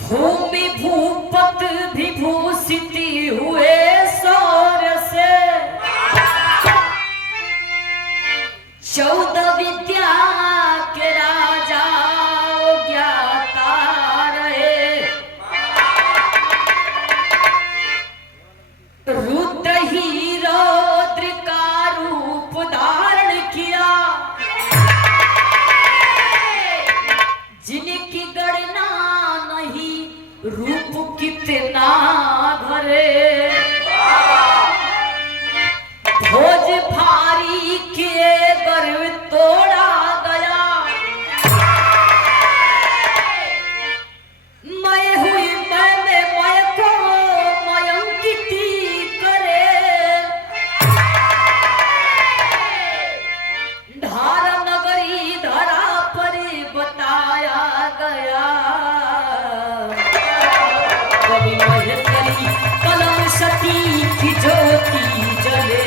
भूमि भूपत विभूषिति हुए सौर से 14 विद्या के राजा ज्ञाता रहे। रुद्र ही रौद्र का रूप धारण किया, जिनकी गणना नहीं रूप कितना भरे। भोज भारी किए गर्व तोड़ा गया, मैं हुई मैं में मैं को मयंकिती करे। धार नगरी धरा पर बताया गया, कवि महेंद्री कलम सती की ज्योति जले।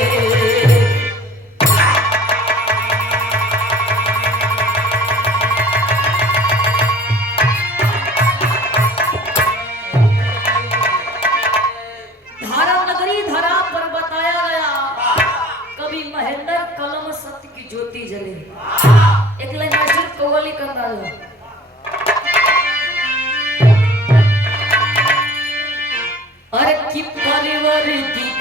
धारा नगरी धरा पर बताया गया, कवि महेंद्र कलम सत्य की ज्योति जले। एक लाइन मास्टर कव्वाली का अंदाज है। अरे की परिवर्तिकारियालम,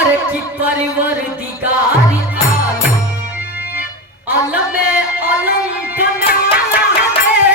अरे की परिवर्तिकारी आलम, आलम में आलम बना है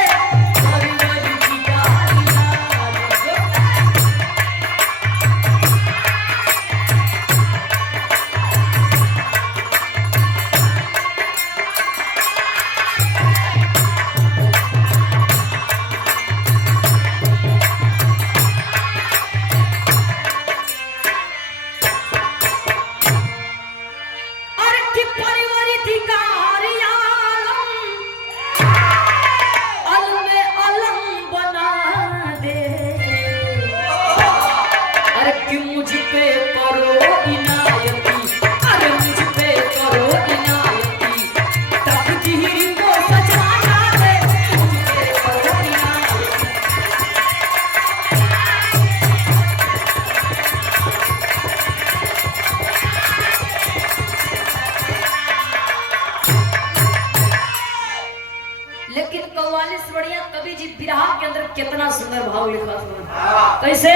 कितना सुंदर भाव लिखा था। कैसे?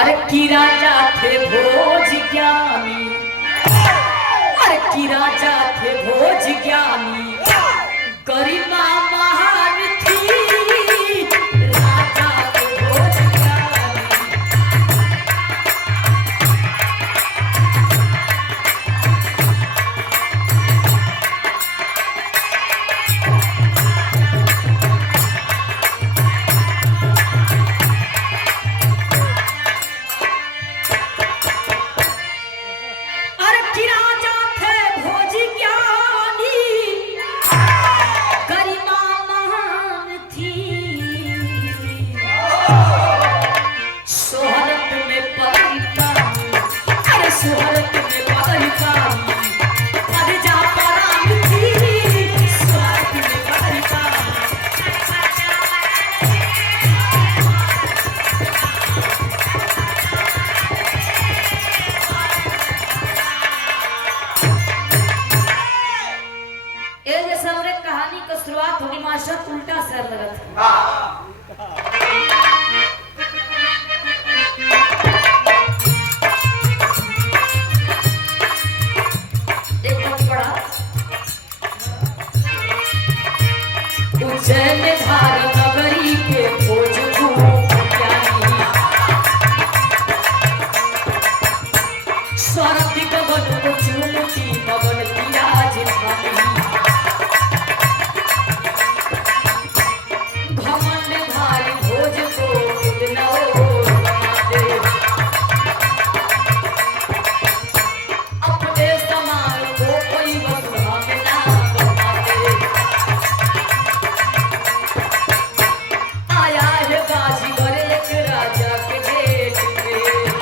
अरे की राजा थे भोज ज्ञानी, अरे की राजा थे भोज ज्ञानी, गरिमा महान थी राजा थे भोज ज्ञानी। शुरुआत होगी मास्टर उल्टा सर लगा था। एक बहुत बड़ा उज्जैन धार नगरी के भोज स्वाति गगन को चुमती मगन की राजधानी। आया है बाजीगर एक राजा के गेट पे।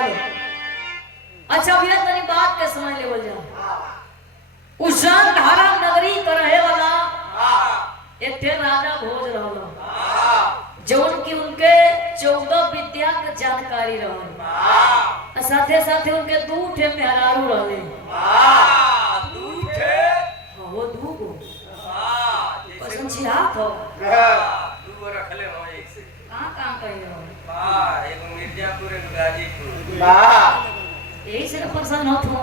हेलो अच्छा भैया तनी बात के समझ लेवल जा उस धारा नगरी का रहे वाला एक थे राजा भोज रहला जौन की उनके 14 विद्या के जानकारी रहल साथे साथे उनके 2 ठे मेहरारू रहले वो 2 गो पसंद छिया तो 2 गो रखले हो एक से कहां कहीं हो एगो मिर्जापुर एगो गाजीपुर यही से पसंद हो तो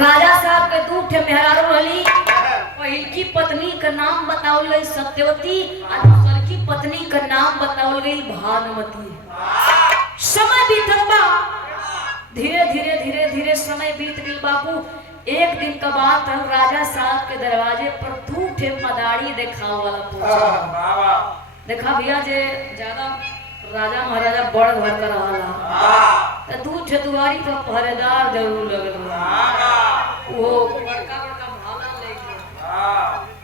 राजा साहब के 2 ठे मेहरारू रहली पहिल की पत्नी का नाम बतावल गई सत्यवती और दूसर की पत्नी का नाम बतावल गई भानुमती समय बीतत बा धीरे धीरे धीरे धीरे समय बीत गई बाबू एक दिन का बात है राजा साहब के दरवाजे पर 2 ठे मदारी देखाव वाला पहुंचा देखा भैया जे ज्यादा राजा महाराजा बड़ घर का रहला त 2 ठे दुआरी पर पहरेदार जरूर लगल वो बड़का बड़का भाला लेके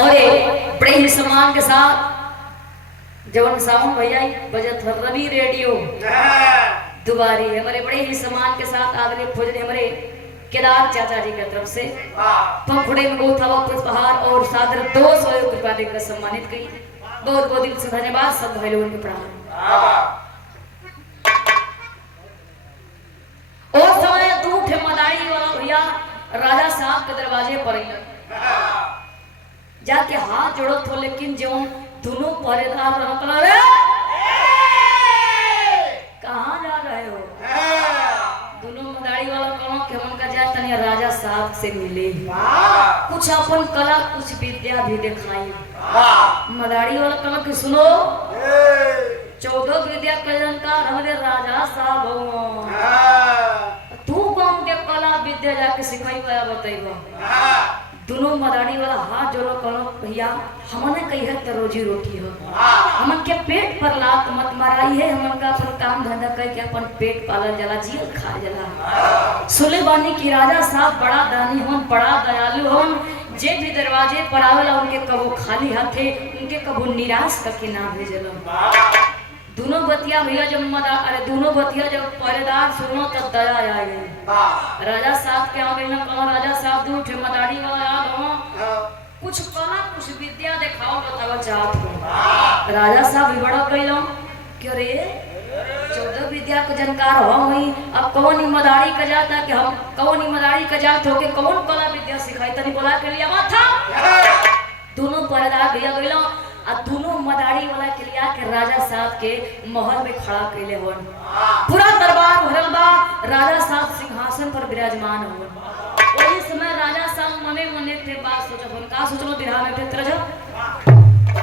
और बड़े ही सम्मान के साथ जवन साउंड भैया बजत रवि रेडियो दुबारी हमारे बड़े ही सम्मान के साथ आदरणीय फौजन हमारे केदार चाचा जी की तरफ से पंखुड़े में गोथावा पुष्पहार और सादर 200 रुपया देकर सम्मानित की बहुत बहुत दिल से धन्यवाद सब भाई लोगों के प्रणाम और समय 2 ठे मदारी वाला भैया राजा साहब के दरवाजे पर जाके हाथ जोड़त हो लेकिन जो दोनों पहरेदार रे कहाँ जा रहे हो दोनों मदारी वाला कहो कि हम का जा तनी राजा साहब से मिले कुछ अपन कला कुछ विद्या भी दिखाई मदारी वाला कहो कि सुनो 14 विद्या के जानकार हमारे राजा साहब तू कौन के कला विद्या जाके सिखाई पाया बताइबा दोनों मदारी वाला हाथ जोड़ो कहो भैया हमने कही है तो रोजी रोटी हो हमन के पेट पर लात मत माराई है हमन का अपन काम धंधा करके अपन पेट पालन जला जियल खा जला सुले बानी की राजा साहब बड़ा दानी होन बड़ा दयालु होन जे भी दरवाजे पर आवेला उनके कबो खाली हाथे उनके कबो निराश करके ना भेजला दोनों बतिया भैया जब दोनों बतिया जब पहरेदार सुनो तब दया आ गई राजा साहब के आ गई ना कहो राजा साहब 2 ठे मदारी वाला आ हो कुछ कला कुछ विद्या दिखाओ बतावा चाहत हो राजा साहब भी बड़ा कइलो क्यों रे 14 विद्या के जानकार हो वही अब कौन मदारी का जाता कि हम कौन मदारी का जात हो के कौन कला विद्या सिखाई तनी बोला के लिए माथा दोनों पहरेदार भैया गइलो आ दोनों मदारी वाला के लिया के राजा साहब के महल में खड़ा कैले होन पूरा दरबार भरल बा राजा साहब सिंहासन पर विराजमान होन वही समय राजा साहब मने मने थे बात सोचब हम का सोचलो बिरहा में फिर जब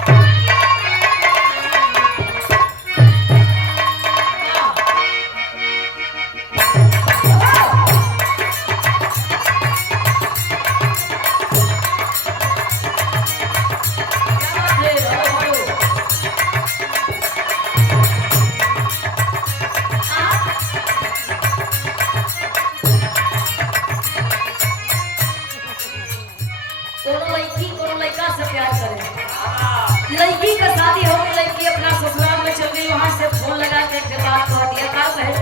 लड़की का शादी हो गई लड़की अपना ससुराल में चल गई वहां से फोन लगा के बात कह दिया का है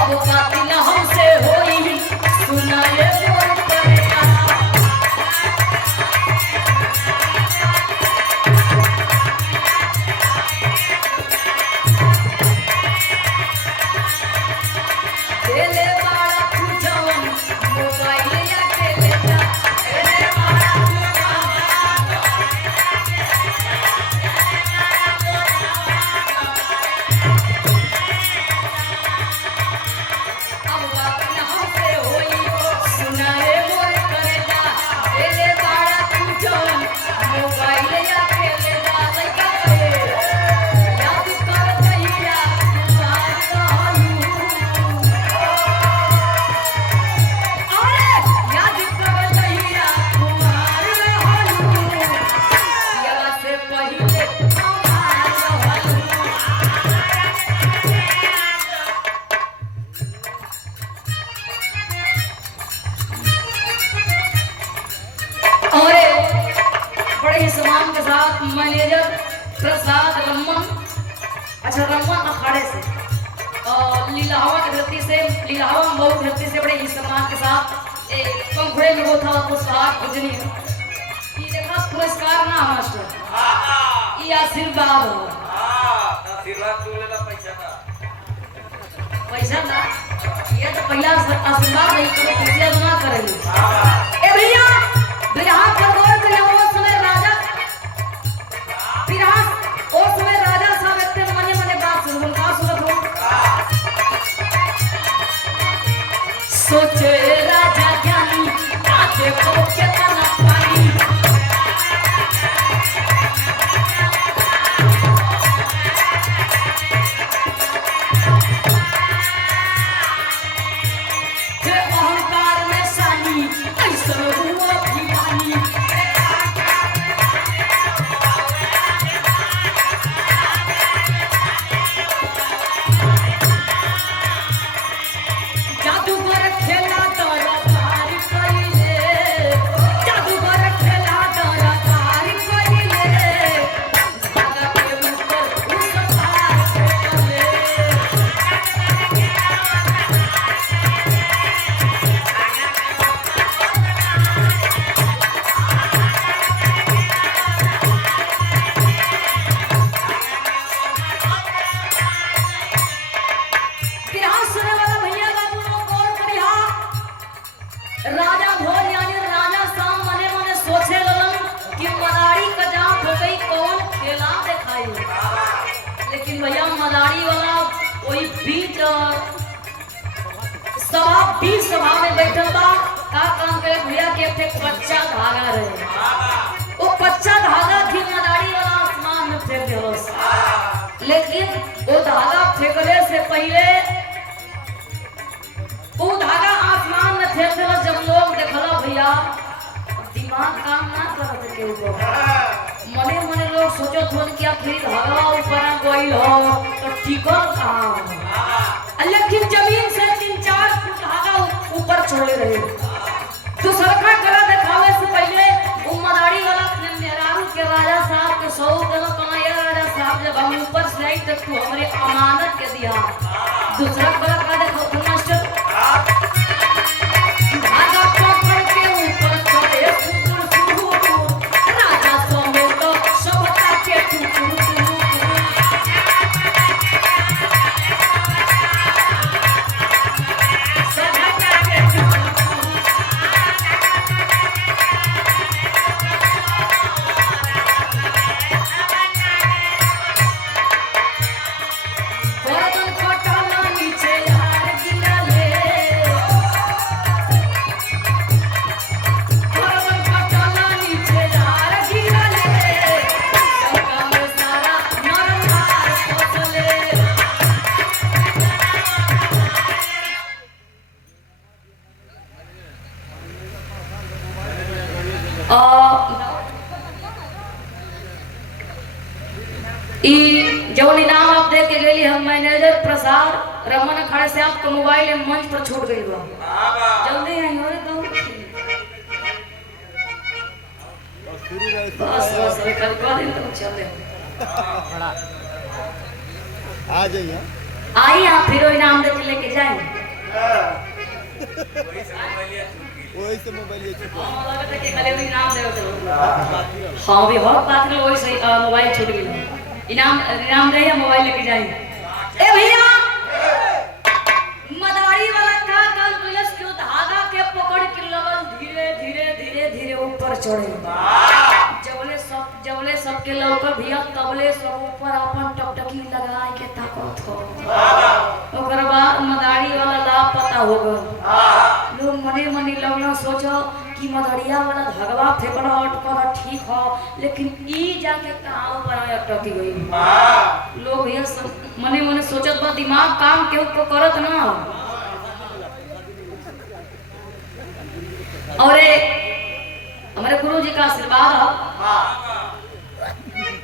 अब बात न हमसे होई सुनाए मोर परेया देले बाड़ा तू जवन मोबाइल या के लेता देले बाड़ा बड़े ही सम्मान के साथ मैनेजर प्रसाद रमन, अच्छा रमन अखाड़े से और लीलावा की धरती से, लीलावा मऊ धरती से बड़े ही सम्मान के साथ एक पंखुड़े में वो था पुरस्कार पूजनी है। ये देखा पुरस्कार ना मास्टर, ये आशीर्वाद हो। आशीर्वाद तू लेला पैसा का पैसा ना, ये तो पहला आशीर्वाद नहीं करो, खुशियां तो ना करेंगे। ए भैया बिरहा कर गौर करिए, वो समय राजा बिरहा उस समय राजा साहब इतने मने मने बात सुन का सुनत हो। सोचे राजा ज्ञानी आगे को कितना पानी, अहंकार में सानी ऐसा हुआ भिवानी। जादूगर खेला दौरा धार कइले, जादूगर खेला दौरा धार कइले, धागा के ऊपर उस धार फेंकले। बिरहा सुने वाला भैया बाबू लोग गौर करिहा। राजा भोज यानी राजा साम मने मने सोचे लगन कि मदारी का जाप हो गई कौन खेला दिखाई। लेकिन भैया मदारी वाला वही बीच सभा में बैठल बा, का काम करे भैया के एक कच्चा धागा रहे, वो कच्चा धागा थी मदारी वाला आसमान में फेंक दिलस। लेकिन वो धागा फेंकले से पहले वो धागा आसमान में फेंक दिलस। जब लोग देखला भैया दिमाग काम ना करत के ऊपर, मने मने लोग सोचत हो कि आखिर धागा ऊपर गइल हो तो टिकल कहां। लेकिन जमीन से 3-4 फुट धागा ऊपर छोड़े रहे। तो सरखा करा दिखावे से पहले वो मदारी वाला मेहरारू के राजा साहब के 100 दिनों कमा ये राजा साहब जब हम ऊपर से आई तक तू हमारे अमानत के दिया। दूसरा करा का देखो तुम मास्टर धागा पकड़ के ऊपर चढ़े सुकुर सुकुर, राजा सोमे तो सबका के टुकुर टुकुर। जब इनाम आप दे के गई हम मैनेजर प्रसाद रमन अखाड़े से आपका मोबाइल मंच पर छूट गई बा, जल्दी आई हो रे तो बस बस कल को दिन तक चले आ जाइए। आई आप फिर इनाम दे के लेके जाए। वही से मोबाइल ये छूट हां लगता है कि खाली इनाम दे चलो। हां भी बहुत बात है, वही सही मोबाइल छूट गई। इनाम दे या मोबाइल लेके जाए। ए भैया मदारी वाला का कल पुलिस क्यों धागा के पकड़ के लगल धीरे धीरे धीरे धीरे ऊपर चढ़े। जबले सबके लौकर भैया तबले सब ऊपर अपन टकटकी लगाए के ताकत हो। ओकर बाद मदारी वाला लापता हो गए। लोग मने मने लगना सोचो कि मदरिया वाला धगवा फेंकना अटकना ठीक हो, लेकिन ई जाके कहां ऊपर अटकी गई। लोग भैया मने मने सोचत बा दिमाग काम केहू को करत ना। और हमारे गुरु जी का आशीर्वाद है।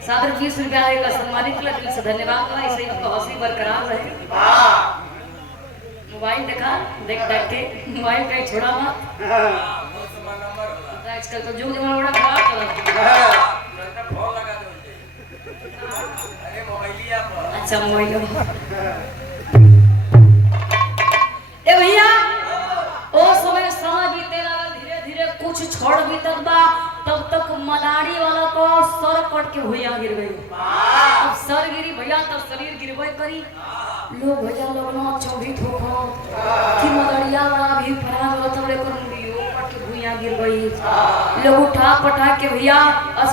सादर 20 रुपया का सम्मानित किया, दिल से धन्यवाद। ऐसे ही आपका हंसी बरकरार रहे। मोबाइल देखा देख के मोबाइल कहीं छोड़ा मत। आजकल तो जुग जमाना बड़ा खराब चला। अच्छा मोबाइल ए भैया ओ समय बीते लगा धीरे धीरे कुछ छोड़ बीतत बा तब तक मदारी वाला को सर कट के भैया गिर गई। अब सर गिरी भैया तब शरीर गिरबे करी लोग भैया लोग ना चौधरी ठोको कि मदरिया वाला भी फरार हो तब लेकर मुड़ियो कट के भैया गिर गई। लोग उठा पटा के भैया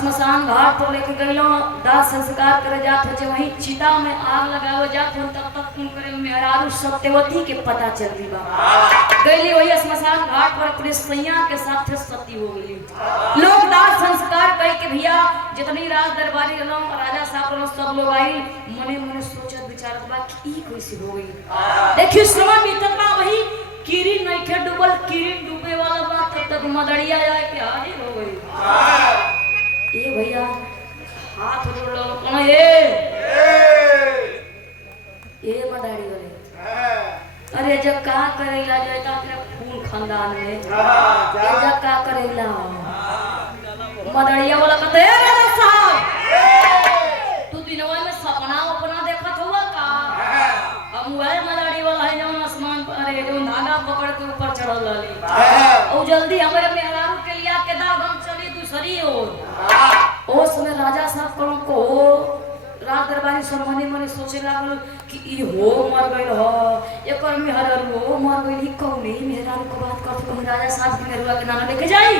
श्मशान घाट पर लेके गइलो दाह संस्कार करे जात हो जे वहीं चिता में आग लगावे जात हो तब तक तुम करे मेहरारू सत्यवती के पता चल दी बा गइली वही श्मशान घाट पर अपने सैया के साथ सती हो गई। लोग दाह संस्कार कह के भैया जितनी राज दरबारी रहलो राजा साहब रहलो सब लोग आई मने मने सोचत विचारत बा कि ई कैसे हो गई। देखियो समय बीतत बा वही किरीन नइखे डूबल किरीन डूबे वाला बा तब तक मदरिया जाए के हाजिर हो गई। ए भैया हाथ जोड़ लो कौन ए मदारी वाले अरे जब का करेला जाए तो अपने खून खानदान में जब का करेला मदरिया वाला कहते हैं राजा साहब तू दिनवा में सपना अपना देखत हुआ का अब वह मदरी वाला है जो आसमान पर अरे जो धागा पकड़ के ऊपर चढ़ल रहली और जल्दी हमारे मेहरारू के लिया के दाग हम चली दूसरी ओर ओ समय राजा साहब को रात दरबारी सब मने मने सोचे लागल कि ई हो मर गइल हो एकर मेहरारू हो मर गइल ई कौने मेहरारू को बात करत कहीं राजा साहब के मेहरुआ के नाना लेके जाई। ओ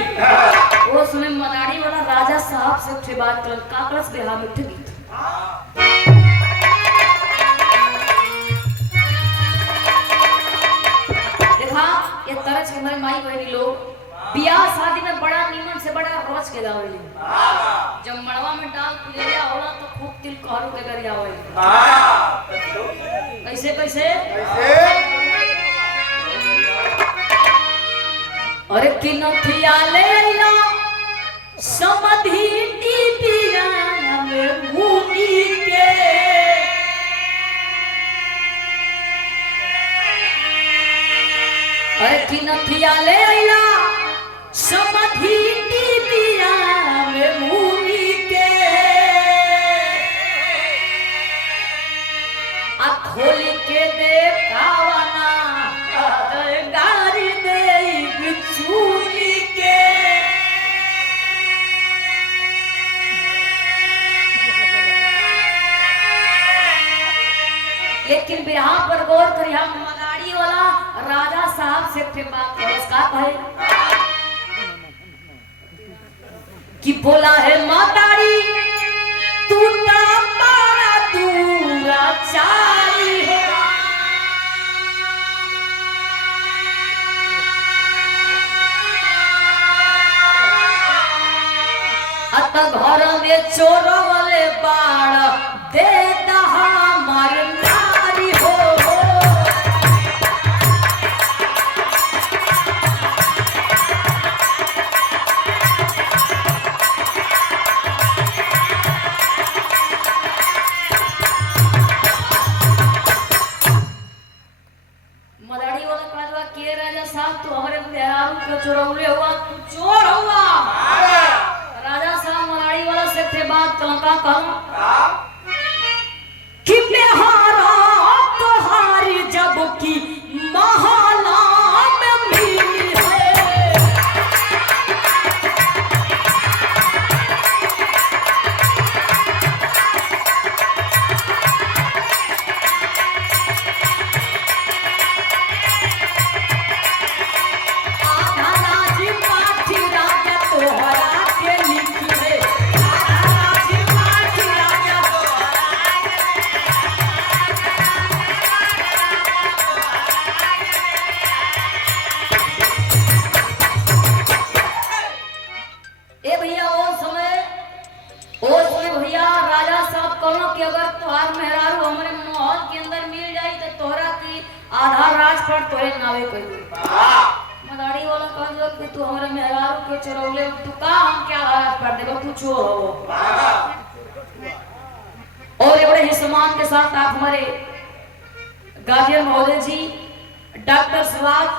समय मदारी वाला राजा साहब से उठे बात कर काकरस बेहा में उठ गई। देखा ये तरज के माई बहनी लोग बियाह शादी में बड़ा नीमन से बड़ा रोज के गावली जब मड़वा में डाल पुजरिया होला तो खूब तिल कहरू के गरिया होई कैसे कैसे अरे किनथिया ले ला समधी टीपिया में भूमि के अरे किनथिया ले ला समधी टीपिया में भूमि के आ खोल के देखावना गारी दे बिछुनी के लेकिन बिरहा पर गौर करिया मदारी वाला राजा साहब से फिर बात का कहे कि बोला है मदारी तू ना मारा दूरा चारी हो अत घर में चोर वाले बाण दे दहा मार नारी हो मदारी वाला कहला के राजा साहब तू हमारे मेहरारू को चोरौले हुआ तू चोर हुआ। राजा साहब मदारी वाला से थे बात कलका कहला कि मेहारा तोहारी जब की महला में मिली है आधा राजी पाठी राजा तोहरा के लिखी है आधा राजी पाठी राजा ए भैया ओ समय भैया राजा साहब कहलो कि अगर तोहार मेहरारू हमरे महल के अंदर मिल जाई तो तोहरा की आधा राज पर तोरे नावे कर दे। मदारी वाला कहलो कि तू हमरे मेहरारू के चोरौले तू का हम क्या राज पर देबो तू चोर हो। और ये बड़े ही सम्मान के साथ आप हमारे गार्जियन महोदय जी डॉक्टर सुभाष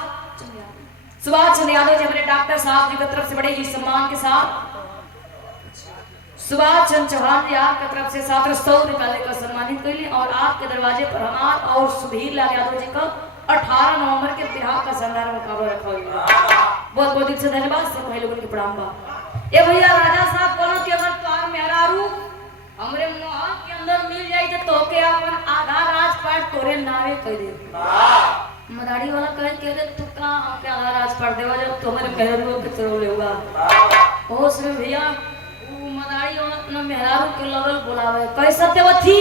चंद्र यादव जी हमारे डॉक्टर साहब जी की तरफ से बड़े ही सम्मान के साथ सुभाष चंद्र चौहान जी आपके तरफ से 700 रुपया लेकर सम्मानित कैली और आपके दरवाजे पर हमार और सुधीर लाल यादव जी का 18 नवंबर के बिहार का शानदार मुकाबला रखा हुआ है। बहुत बहुत दिल से धन्यवाद सब भाई लोगों के प्रणाम बा। ए भैया राजा साहब बोलो कि अगर तोहार मेहरारू हमरे मोहन के अंदर मिल जाई तो तोके अपन आधा राजपाट तोरे नावे कह दे। मदारी वाला कहे के रे तू का हमके आधा राजपाट देवा जब तुम्हारे मेहरारू के तोड़ लेगा। ओ सुन भैया वो मदारी वाला अपना मेहरारू के लगल बुलावे कह सत्यवती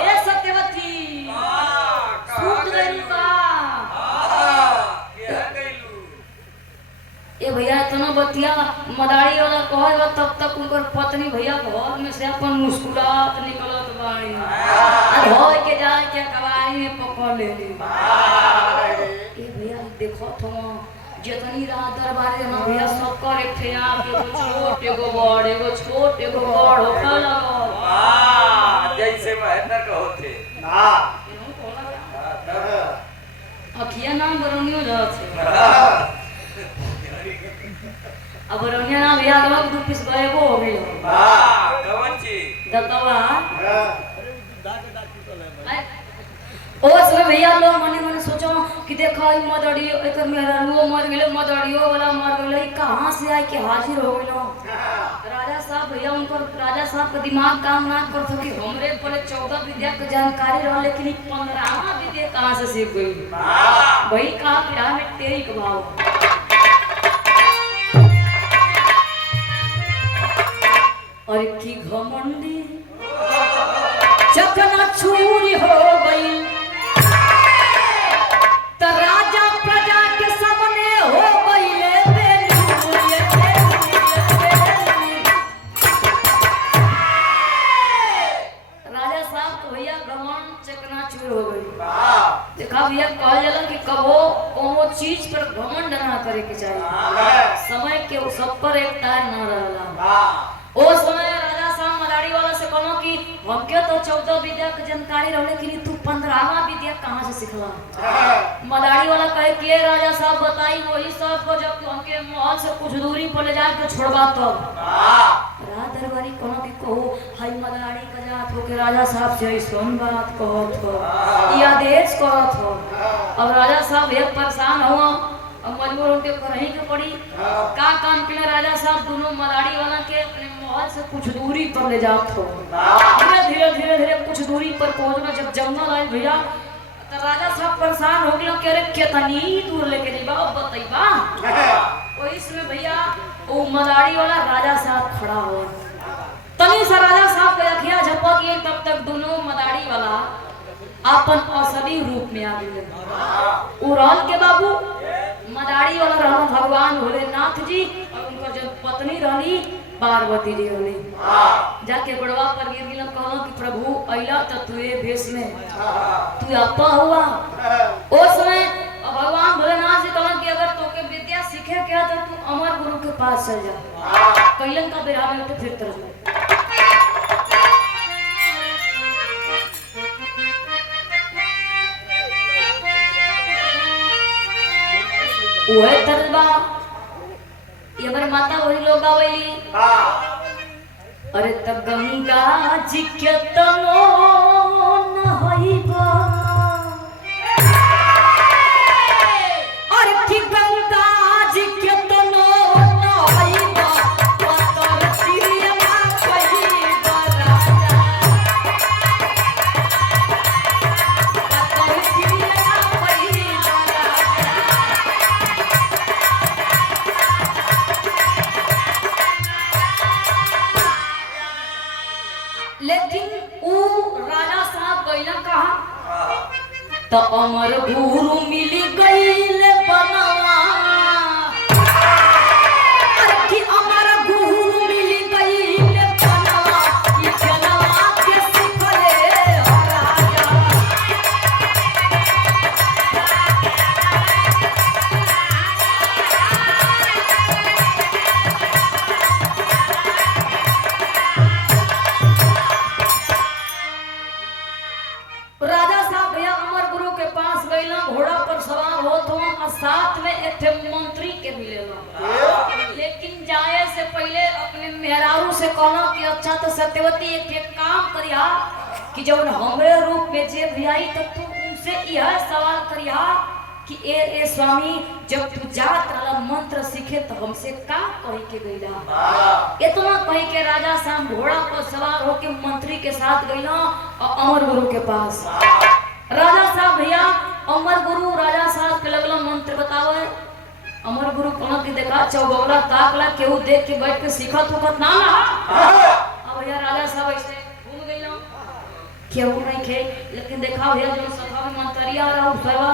ए सत्यवती सूत गइल का ए भैया इतना बतिया मदारी वाला कहे तब तक उनकर पत्नी भैया घर में से अपन मुस्कुरात निकलत बाड़ी धोए के जाए के कवाई में पकड़ ले ली। ए भैया देखो तो जितनी रात दरबार में भैया सब कर एक थे एगो छोट एगो बड़ एगो छोट एगो बड़ होखे लगो जैसे महेंद्र का होते ना अखिया नाम बरौनियो जात है अब बरौनिया नाम भैया गवा दू पीस गएबो हो गइल कौन चीज दतवा ओ सब भैया लोग मने मने सोचो कि देखो ई मदड़ी एकर मेहरानुओ मर गेले मदड़ियो वाला मर गेले कहां से आए के हाजिर हो गेलो। राजा साहब भैया उनको राजा साहब का दिमाग काम ना कर सके हमरे पहले 14 विद्या के जानकारी रह लेकिन 15वां विद्या कहां से सीख गई भाई कहा बिरा में तेरी कमाओ। और की घमंडी चकना चूरी हो गई तो राजा प्रजा के सामने हो गई राजा साहब तो भैया घमंड चकनाचूर हो गई। देखा भैया कहा जाला कि कबो कोनो चीज पर घमंड ना करे के चाहिए समय के सब पर एक तार ना रहला। ओ समय राजा साहब मदारी वाला से कहलो कि हमके तो 14 विद्या के जानकारी रह लेकिन तू 15वां विद्या कहां से सिखला। मदारी वाला कहे कि राजा साहब बताई वही सब को जब तू हमके महल से कुछ दूरी पर ले जाके छोड़बा तब रात दरबारी कहलो कि कहो हाय मदारी का जात हो के राजा साहब से ऐसन बात कहत हो ई आदेश करत हो। अब राजा साहब एक परेशान हुआ अब मजबूर होके करही के पड़ी का काम के राजा साहब दोनों मदारी वाला के अपने महल से कुछ दूरी पर ले जात हो। धीरे कुछ दूरी पर पहुंचना जब जंगल आए भैया तो राजा साहब परेशान हो गए कि अरे कितनी दूर लेके जाइबा बतइबा। ओही समय भैया वो मदारी वाला राजा साहब खड़ा हो तनी सा राजा साहब के अखिया झपक गए तब तक दोनों मदारी वाला अपन असली रूप में आ गए। उड़ल के बाबू मदारी वाला रहना भगवान भोलेनाथ जी और उनकर जो पत्नी रहनी पार्वती जी रहनी जाके बड़वा पर गिर गिलन कहलो कि प्रभु अइला त तुए भेष में तू अपा हुआ। ओ समय भगवान भोलेनाथ जी कहलन कि अगर तोके विद्या सीखे के तो तू अमर गुरु के पास चल जा। कैलन का बिरहा में तो फिर तरह ओए तरबा ये बार माता वही लोग आवेली अरे तब गंगा जी के तनो न होइबा अरे की गंगा जी के तनो न होइबा पतर तिरिया कहिबा राजा पतर तिरिया कहिबा राजा। लेकिन ऊ राजा साहब गइला कहा तो अमर गुरु मिली गइल बनवा कि अमर गुरु मिली गइल बनवा कि जनवा के सिखले राजा। राजा साहब भैया अमर गुरु के पास गइला घोड़ा पर सवार होत हो मेहरारू से कहना कि अच्छा तो सत्यवती एक काम करिया कि जब हमरे रूप में जे भी आई तब तू उनसे यह सवाल करिया कि ए स्वामी जब तू जात वाला मंत्र सीखे तो हमसे का कही के गईला। इतना कही के राजा शाम घोड़ा पर सवार होके मंत्री के साथ गईला और अमर गुरु के पास। राजा साहब भैया अमर गुरु राजा साहब के लगला मंत्र बतावे। अमर गुरु कहना कि देखा चौबगला ताकला केहू देख के बैठ के सीखत होकत ना अब भैया राजा साहब ऐसे घूम गईला केहू नहीं खे। लेकिन देखा भैया जो सभा में मंत्रिया रहा उसवा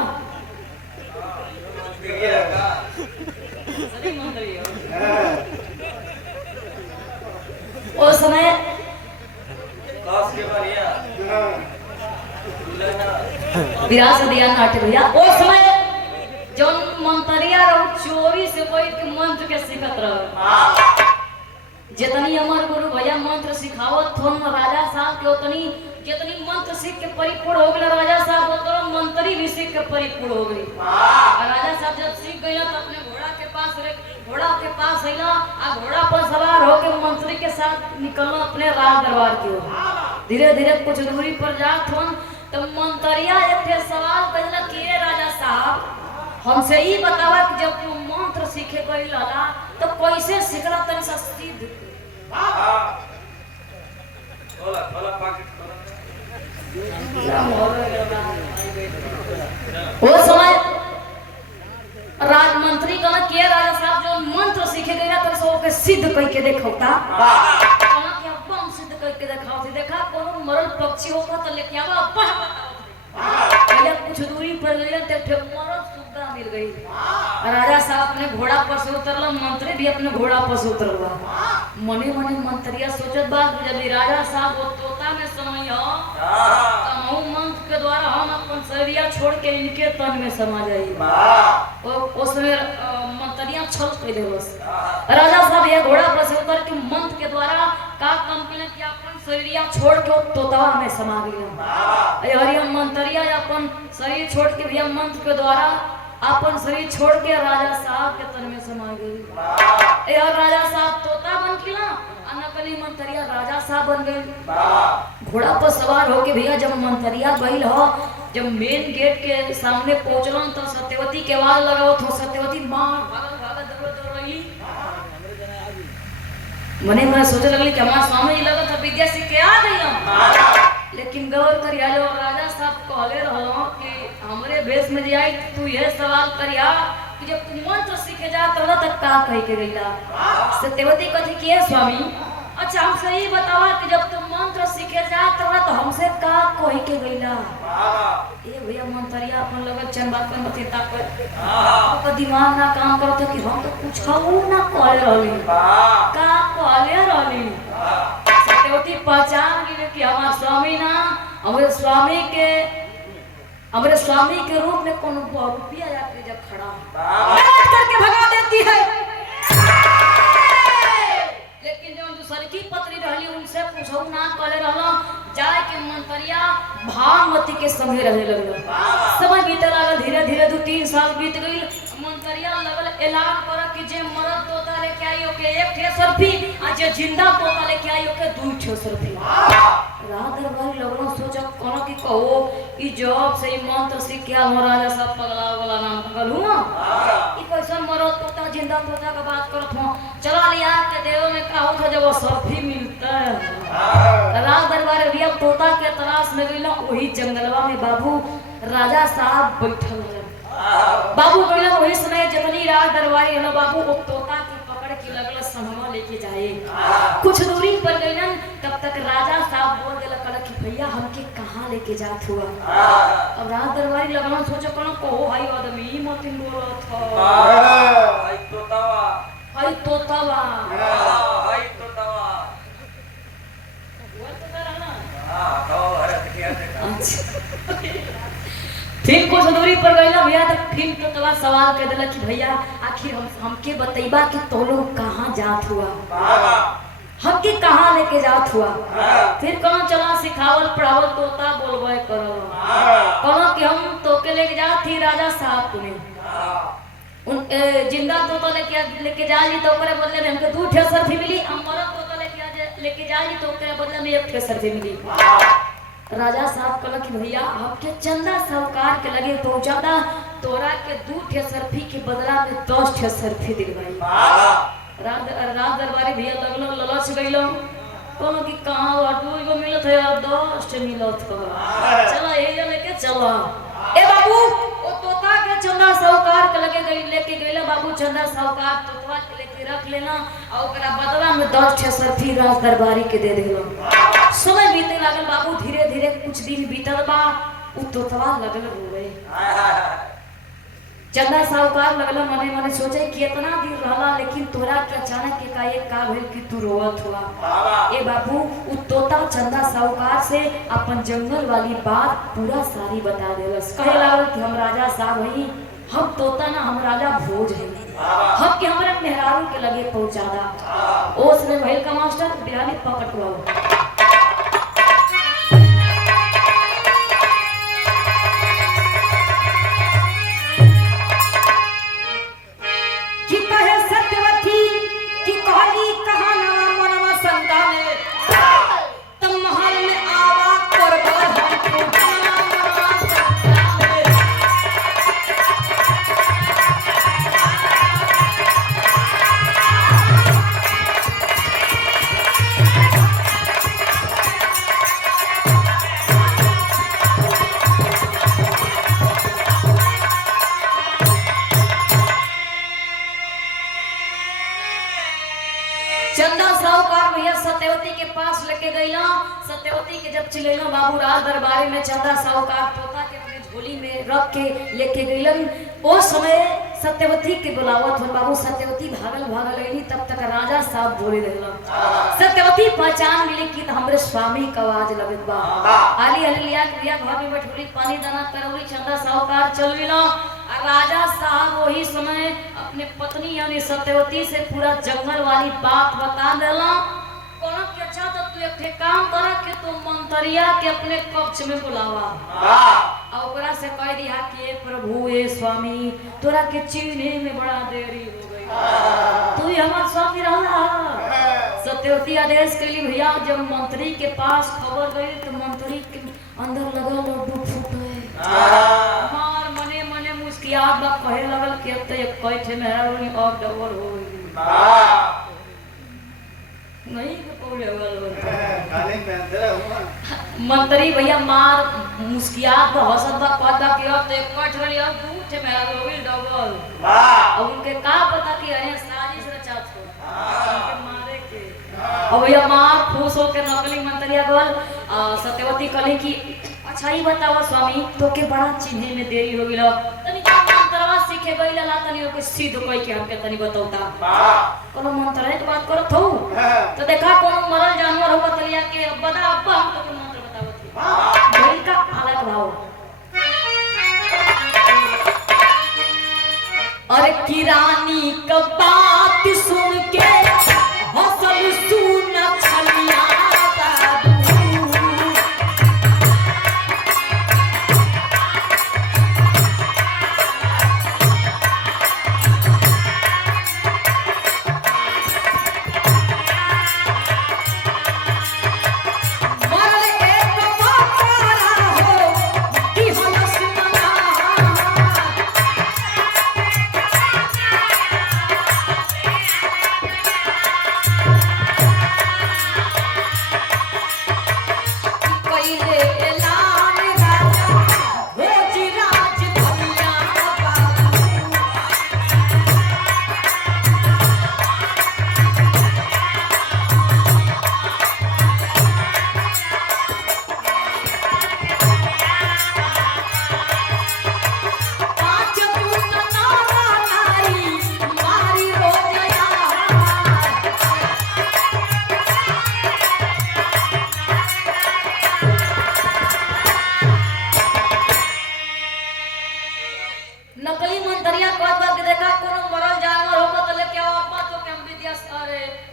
उस समय विरासत दिया नाट्य भैया उस समय जो मंत्रिया रहो चोरी से बैठ के मंत्र के सिखत रहो। जितनी अमर गुरु भैया मंत्र सिखावत थोन राजा साहब के उतनी जितनी मंत्र सीख के परिपूर्ण हो गए राजा साहब उतना मंत्री भी सीख के परिपूर्ण हो गई। राजा साहब जब सीख गए तो अपने घोड़ा के पास अइला आ घोड़ा पर सवार होकर मंत्री के साथ निकलना अपने राज दरबार की ओर। धीरे धीरे कुछ दूरी पर जात हन तो मंत्रिया एक सवाल कइला कि राजा साहब हमसे ही बतावा कि जब तू मंत्र सीखे गई लला तो कैसे सीखला तनी सा सिद्ध वो समय राजमंत्री कहना कि राजा साहब जो मंत्र सीखे गए ना तो सबके सिद्ध कह के देखौता कहना कि अब हम सिद्ध कह के देखाओ से देखा कोनो मरल पक्षी होगा तो लेके आवा अपन भैया कुछ दूरी पर गए तो ठे मरल सुग्गा मिल गई। राजा साहब अपने घोड़ा पर से उतरला मंत्री भी अपने घोड़ा पर से उतरला। मने मने मंत्रिया सोचत बा जब राजा साहब वो तोता में समय हो तो मंत्र के द्वारा हम अपन शरीरिया छोड़ के इनके तन में समा जाई। उसमें मंत्रिया छल कर दे बस। राजा साहब ये घोड़ा पर से उतर के मंत्र के द्वारा का कंपनी कि अपन शरीरिया छोड़ के तोता में समा गया। अरे मंत्रिया अपन शरीर छोड़ के भैया मंत्र के द्वारा अपन शरीर छोड़ के राजा साहब के तन में समा गई। और राजा साहब तोता बन के ना नकली मंत्रिया राजा साहब बन गए। घोड़ा पर सवार होके भैया जब मंत्रिया गई हो जब मेन गेट के सामने पहुंचलन तो सत्यवती के आवाज लगाओ तो सत्यवती मां भागत दौड़ रही। मने सोचे लगली कि हमारा स्वामी जी लगा था विद्या सीख के आ गई हम। लेकिन गौर करिया जो राजा साहब कहले रहो कि हमरे भेष में जाई तू ये सवाल करिया कि जब तू मंत्र सीखे जात रह तक का कह के गईला। सत्यवती कहती कि हे स्वामी अच्छा हमसे ये बतावा कि जब तुम मंत्र सीखे जात रह तो हमसे का कह के गईला। ये भैया मंत्रिया अपन लगल चंद बात पर मते ताकत आपका दिमाग ना काम करत कि हम तो कुछ खाऊ ना कहले रहली का कहले रहली। सत्यवती पहचान गई कि हमार स्वामी ना हमारे स्वामी के रूप में कौन बहुरूपिया जाके जब खड़ा करके भगा देती है। लेकिन जो दूसरी की पत्नी रहली उनसे पूछो ना कहले रहलो जाए के मंत्रिया भागवती के संगे रहे लगल। समय बीते लागल धीरे धीरे 2-3 साल बीत गई। मंत्रिया लगल ऐलान कर कि जे मरद तोता लेके आई ओके 1 ठे सरफी आ जे जिंदा तोता लेके आई ओके 2 ठे सरफी। रात दरबारी लगलो सोचा कोनो की कहो ई जॉब से ई मंत्र सीख के हम राजा साहब पगला वाला नाम पगल हुआ ई कैसन मरद तोता जिंदा तोता का बात करत हो चला लिया के देव में का होता जब वो सरफी मिलता है। रात दरबारी भैया तोता के तलाश में गइला वही जंगलवा में बाबू राजा साहब बैठल रहे। बाबू गइला वही समय जितनी रात दरबारी हलो बाबू वो तोता के पकड़ के लगल संगवा लेके जाए। कुछ दूरी पर गइलन तब तक राजा साहब बोल देला कल कि भैया हमके कहां लेके जात हुआ। अब रात दरबारी लगन सोचो कनो को भाई आदमी मत बोलत हो भाई तोतावा भाई तोतावा भाई तोतावा वो तो रहना हां तो हरत किया देखा। फिर कुछ दूरी पर गइला भैया तक फिर तो तवा सवाल कर देला कि भैया आखिर हमके बतैबा कि तो लोग कहां जात हुआ हमके कहां लेके जात हुआ। फिर कौन चला सिखावल पढ़ावल तोता बोलबे करो कौन कि हम तोके लेके जात थी राजा साहब ने। जिंदा तोता लेके जाली तो ओकरे बदले में हमके 2 ठे सर्फी मिली, हम मरद तोता लेके जाली तो ओकरे बदले में 1 ठे सर्फी मिली। राजा साहब कहला कि भैया आपके चंदा साहूकार के लगे पहुंचा था, तोरा के 2 ठे सर्फी के बदला में 10 ठे सर्फी दिलवाई। रात दरबारी भैया लगलो ललच गइलो, कोनो की कहां हुआ 2 गो मिलत है और 10 ठे मिलत हो, चला ये लेके चला। ए बाबू ओ तोता के चंदा साहूकार के लगे गई लेके गइला बाबू, चंदा साहूकार तोतवा के लेके रख लेना और ओकरा बदला में 10 ठे सर्फी राज दरबारी के दे देलो। समय बीते लागल बाबू, धीरे धीरे कुछ दिन बीतल बा, उ तोतवा लगल रोवे। चंदा साहूकार लगल मने मने सोचे कि इतना दिन रहला लेकिन तोरा के अचानक के का भइल कि तू रोवत हुआ। ए बाबू उ तोता चंदा साहूकार से अपन जंगल वाली बात पूरा सारी बता देलस। कहे लागल कि हम राजा साहब हई, हम तोता ना हम राजा भोज हई, हम के हमरे मेहरारू के लगे पहुंचा दा। ओस में भइल का मास्टर बिरानी पकड़वाओ। चंदा साहूकार भैया सत्यवती के पास लेके गईला। सत्यवती के जब चिलैला बाबू राज दरबारी में चंदा साहूकार तोता के अपनी झोली में रख के लेके गईलन। ओ समय सत्यवती के बुलावत हो बाबू, सत्यवती भागल भागल गई, तब तक राजा साहब बोले रहला। सत्यवती पहचान मिली कि हमरे स्वामी का आवाज लगत बा। आली हली लिया घर में बैठली, पानी दाना करौली, चंदा साहूकार चल गेला। राजा साहब वही समय अपने पत्नी यानी सत्यवती से पूरा जंगल वाली बात बता देला। कहला कि अच्छा तो तू एक काम करा कि तू मंतरिया के अपने कक्ष में बुलावा और ओकरा से कह दिया कि प्रभु ए स्वामी तोरा के चिन्हे में बड़ा देरी हो गई, तू ही हमार स्वामी रहला। सत्यवती आदेश करी भैया। जब मंत्री के पास खबर गई तो मंत्री के अंदर लगल लड्डू फूटे, मार मने मने मुस्कियात बा, कहे लगल कि अब तो एक कैठे मेहरारूनी अब डबल हो गई नहीं मंत्री भैया मार मुस्कियात बा, हंसत बा, कहत बा कि अब तो एक कैठ रही अब 2 ठे मेहरारू डबल। अब उनके का पता कि अरे साजिश रचा छो उनके मारे के। अब भैया मार खुश होके नकली मंत्रिया गल। सत्यवती कहली कि अच्छा ही बताओ स्वामी तो के बड़ा चिन्हे में देरी हो गेल, तनी का मंत्रवा सीखे गइला ला, तनी ओके सिद्ध कहि के हमके तनी बताऊता। कोनो मंत्र के बात करत हो तो देखा कोनो मरल जानवर हो बतलिया के बता अब्बा हम तो मंत्र बतावत थी। भइल का अलग भाव। अरे की रानी का बात सुन के हसल सुन छलिया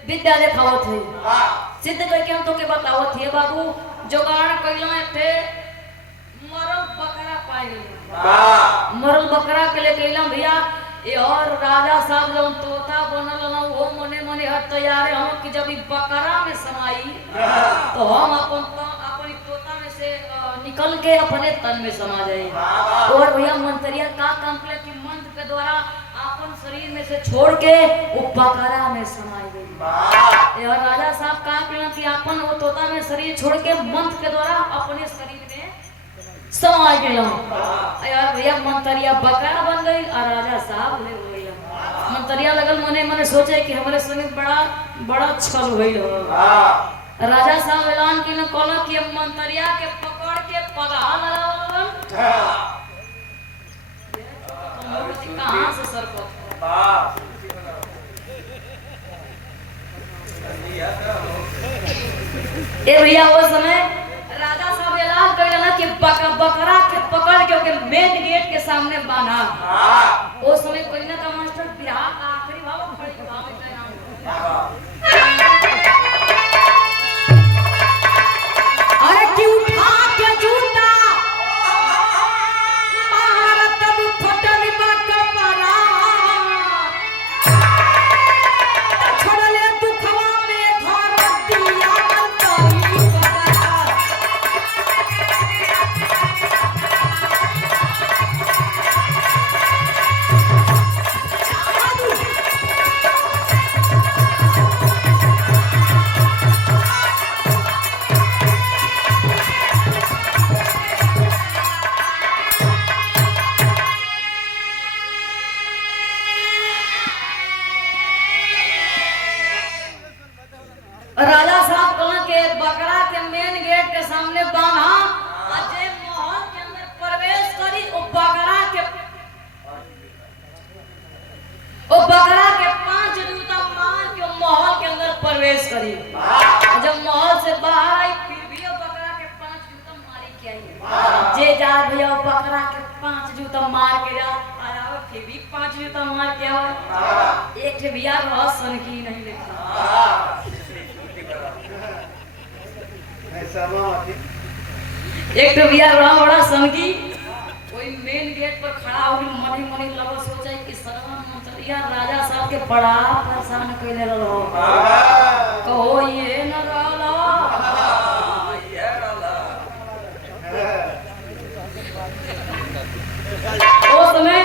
विद्यालय खावत है सिद्ध करके हम तो के बतावत है बाबू। जोगाड़ कइला थे मरल बकरा पाए गए, मरल बकरा के ले कइला भैया ये और राजा साहब जब तोता बनल ना वो मने मने हट तैयार हम कि जब ई बकरा में समाई तो हम अपनी तोता में से निकल के अपने तन में समा जाए। और भैया मंत्रिया का काम किया कि मंत्र के द्वारा अपन शरीर में से छोड़ के वो बकरा में समाई गई। और राजा साहब का किया कि अपन वो तोता में शरीर छोड़ के मंत्र के द्वारा अपने शरीर में समा गया। यार भैया मंत्रिया बकरा बन गई और राजा साहब ले हो गया। मंत्रिया लगल मने मने सोचे कि हमारे संगे बड़ा छल होइल हो। राजा साहब ऐलान की न कहला कि मंत्रिया के पकड़ के पगहा लगावन। कहां से सरपत ए भैया वो समय राजा साहब ऐलान करेला कि बकरा के पकड़ के मेन गेट के सामने बांधा। वो समय कोई ना का मास्टर बिहार का आखिरी भाव खड़ी भाव में कहना अरे कि उठा के जूता मारत भी फटल बा कपड़ा छोड़ले दुखवा में घर दिया मंतरी बकरा। राजा साहब कहला के बकरा के मेन गेट के सामने बांधा अजय महल के अंदर प्रवेश करी ओ बकरा के 5 जूता मार के महल के अंदर प्रवेश करी। जब महल से बाहर आई फिर भी ओ बकरा के 5 जूता मारी के आई। जे जा भैया ओ बकरा के 5 जूता मार के जा आया फिर भी 5 जूता मार के आवे। एक ठे भैया रहसन की नहीं लिखा। एक तो भैया बड़ा संगी कोई मेन गेट पर खड़ा हो मनी मनी लगो सोचे कि सरवन मंत्रिया राजा साहब के बड़ा परेशान कइले रहो। कहो ये न रहला ये रहला ओ समय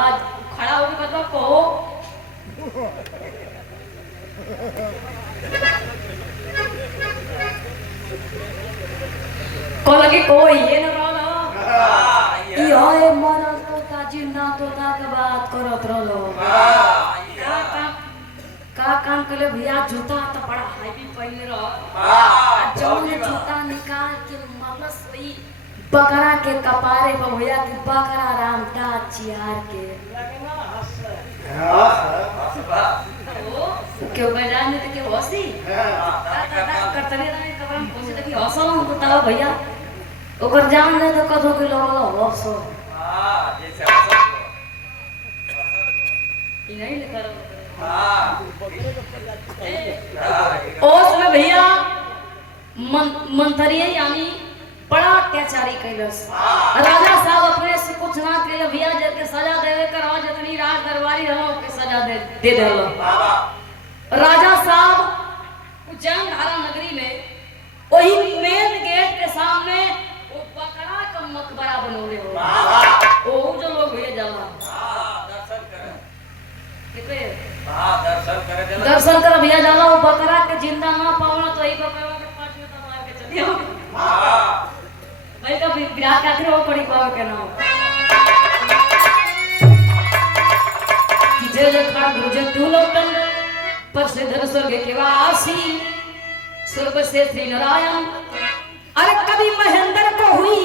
आज खड़ा हो के कहो को लगे कोई ये न रहला ये मरल तोता जिंदा तोता के बात करत रहलो। का काम कले भैया जूता तो बड़ा हैवी पहनले रह जौन जूता निकाल के मलस वही बकरा के कपारे पर भैया कि बकरा राम ता चियार के क्यों बजान ने के हंसी करतने रहे कपड़ा में पहुंचे देखी हंसल हम तो तावा भैया ओकर जान ले तो कथो के लोग हंसो हां जैसे हंसो ई नहीं लिखा ओ समय भैया मंत्रिया यानी बड़ा अत्याचारी कैलस। राजा साहब अपने से कुछ ना के भैया जब के सजा देवे करवा जितनी राज दरबारी रहो के सजा दे देलो। राजा साहब उज्जैन धारा नगरी में वही मेन गेट के सामने वो बकरा का मकबरा बनौले हो। ओ जो लोग भैया जाला दर्शन करे कितने दर्शन कर भैया जाला वो बकरा के जिंदा ना पावना तो यही बकरा के 5 मिनट मार के चलियो। भाई का विराट का आखिर वो पड़ी पावे के नाम कि जय जयकार गुरु तू लोटन पर से धर स्वर्ग के वासी स्वर्ग से श्री नारायण। अरे कभी महेंद्र को हुई